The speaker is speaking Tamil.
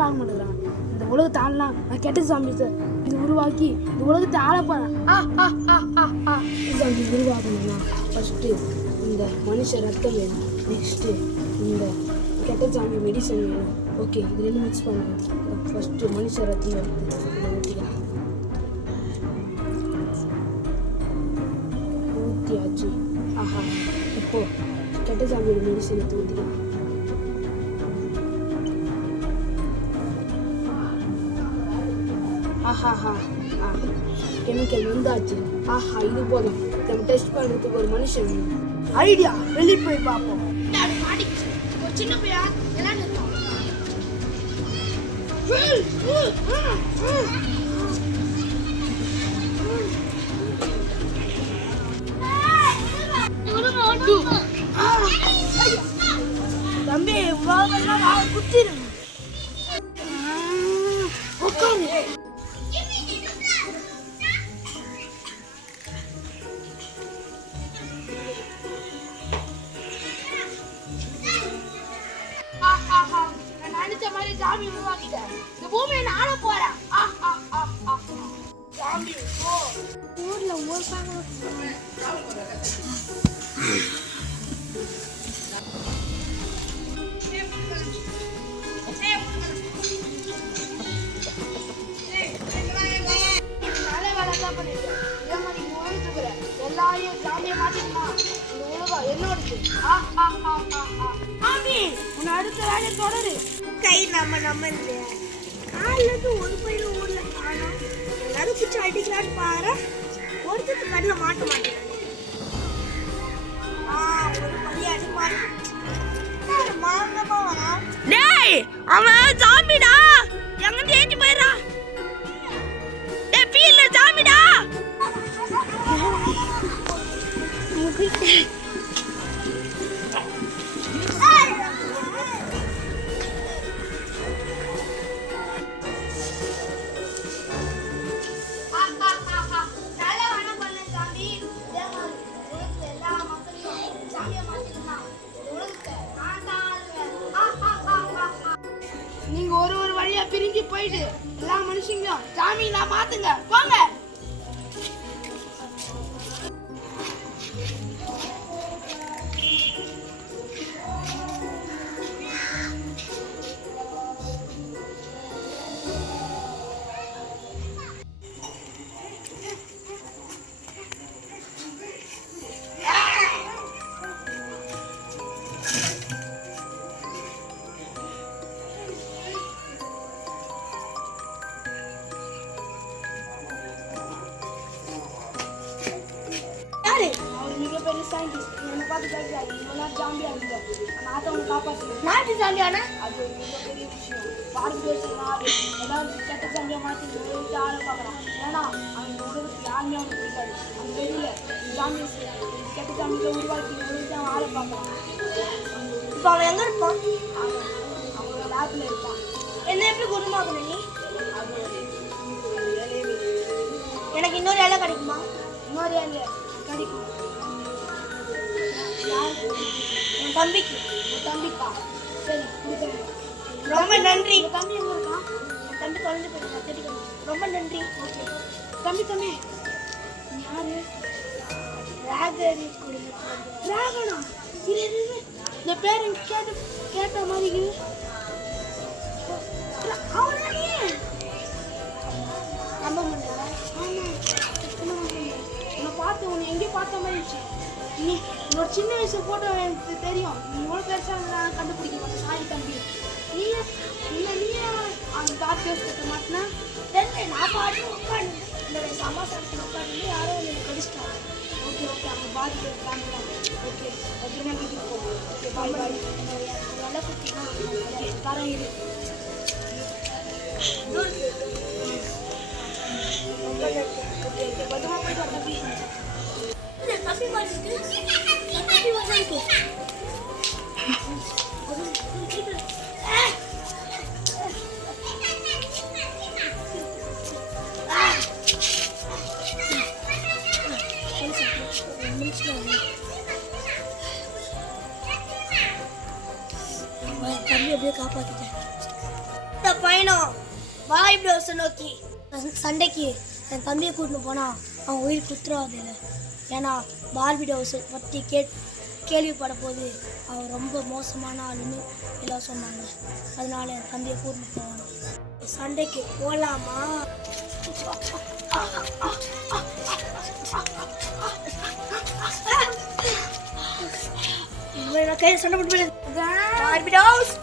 பார்க்க மாட்டேங்கிறாங்க. இந்த உலகத்தை ஆளலாம் நான் கெட்ட சாமி சார் இது உருவாக்கி இந்த உலகத்தை ஆள போகிறேன். சாமி உருவாக்கணும்னா ஃபஸ்ட்டு இந்த மனுஷ ரத்தம் வேணும், நெக்ஸ்ட்டு இந்த கெட்ட சாமி மெடிசன் வேணும். ஓகே, இது ரெண்டு மிக்ஸ் பண்ணுவேன். ஃபஸ்ட்டு மனுஷ ரத்தம் ஊற்றிக்கலாம். ஊற்றியாச்சு. ஆஹா, இப்போ கெட்ட சாமியோட மெடிசன் எடுத்து ஊற்றிக்கலாம். ஆஹாஹா, கெமிக்கல் வந்தாச்சு. ஆஹா, இது போதும். நம்ம டெஸ்ட் பண்ணுறதுக்கு ஒரு மனுஷன் வேணும். ஐடியா, வெளியே போய் பார்ப்போம். சின்ன பையா எல்லாம் தம்பி குத்திரு உட்காரு. நினைச்ச மாதிரி சாமி உருவாக்கிட்டேன். இந்த பூமியை நாட போறேன். சாமி ஊர்ல ஊர்பாங்க. எல்லாரையும் சாமியை மாத்திடுமா இந்த உலகம் என்னோடது. உன்னை அடுத்த வேலையை தொடரு. கை நம்ம இல்லையா காலிலேருந்து ஒரு பையன் ஊர்ல காணும். எல்லாரும் பிடிச்சி அடிக்கலான்னு பாரு. ஒருத்தருக்கு கண்ணில் மாட்ட மாட்டேன். ஒரு பையன் அடி மாங்கமா வரான். டேய், அவன் சாமிடா. எங்கிட்ட ஏற்றி போயிடா. டேய், ஃபீல்ல சாமிடா. நீங்க ஒரு வழியா பிரிஞ்சு போயிட்டு எல்லா மனுஷங்களும் சாமி நான் மாத்துங்க போங்க. மிகப்பெரிய சயின்டிஸ்ட் என்னை பார்த்து கேட்கிறாரு. இவெல்லாம் ஜாம்பியா இருந்தோம் நான் உங்களை காப்பாற்றுவேன். நாட்டு ஜாம்பியானா அது ஒரு மிகப்பெரிய விஷயம். பாரதேசம் நாடு ஏதாவது கெட்ட ஜாம்பியா மாற்றி உலகத்தை ஆள பார்க்கலாம். ஏன்னா அந்த உலகத்துக்கு யாருமே அவனுக்கு பிடிக்காது. அந்த வெளியில ஜாம்பி கெட்ட ஜாம்பியை உருவாக்கி உலகத்தை அவன் ஆள பார்க்கலாம். இப்போ அவன் எங்க இருப்பான்? அவனோட லேப்ல இருப்பான். என்ன எப்படி குணமாகணும் நீ? அது எனக்கு இன்னொரு இலை கிடைக்குமா? இன்னொரு இலை கிடைக்கும். என் தம்பிக்கா சரி ரொம்ப நன்றி. தம்பி எங்க இருக்கான்? என் தம்பி தொலைஞ்சு போயிருக்கா தெரியும். ரொம்ப நன்றி. ஓகே தம்பி யாரு? ராகரி ராகனா? இந்த பேர் கேட்ட மாதிரி நம்ப மாட்டேன். உன்னை பார்த்து உன்னை எங்கேயும் பார்த்த மாதிரி இருந்துச்சு. நீ உன்னோட சின்ன வயசு ஃபோட்டோ எனக்கு தெரியும். நீ இவ்வளோ பெருசாக நான் கண்டுபிடிக்க மாட்டேன். சாரி தம்பி. நீயே அந்த டார்க் ஃபேஸ் கட்ட மாட்டேன்னா தெரியல. நான் பாட்டு உட்காந்து என்னோட சமாசாரத்தில் உட்காந்து யாரோ எனக்கு கடிச்சிட்டாங்க. ஓகே அவங்க பாதிப்பு காமிக்கிறாங்க. ஓகே அப்படின்னா வீட்டுக்கு போகும். ஓகே பாய் நல்லா குட்டினா தரம் இரு. ஓகே பத்திரமா போயிட்டு வா தம்பி. தம்பி பாருங்க தம்பி வராங்க. தம்பி அப்படியே காப்பாத்திட்டேன். அடுத்த பயணம் பாய் ப்ரோஸை நோக்கி. சண்டைக்கு என் தம்பியை கூட்டின்னு போனால் அவன் உயிர் குத்துறாது இல்லை. ஏன்னா பார்பி டவுஸை பற்றி கேள்விப்பட போது அவன் ரொம்ப மோசமான ஆளுன்னு எல்லாம் சொன்னாங்க. அதனால என் தம்பியை கூட்டின்னு போவான். சண்டைக்கு போகலாமா? சண்டை போட்டு பார்பி டவுஸ்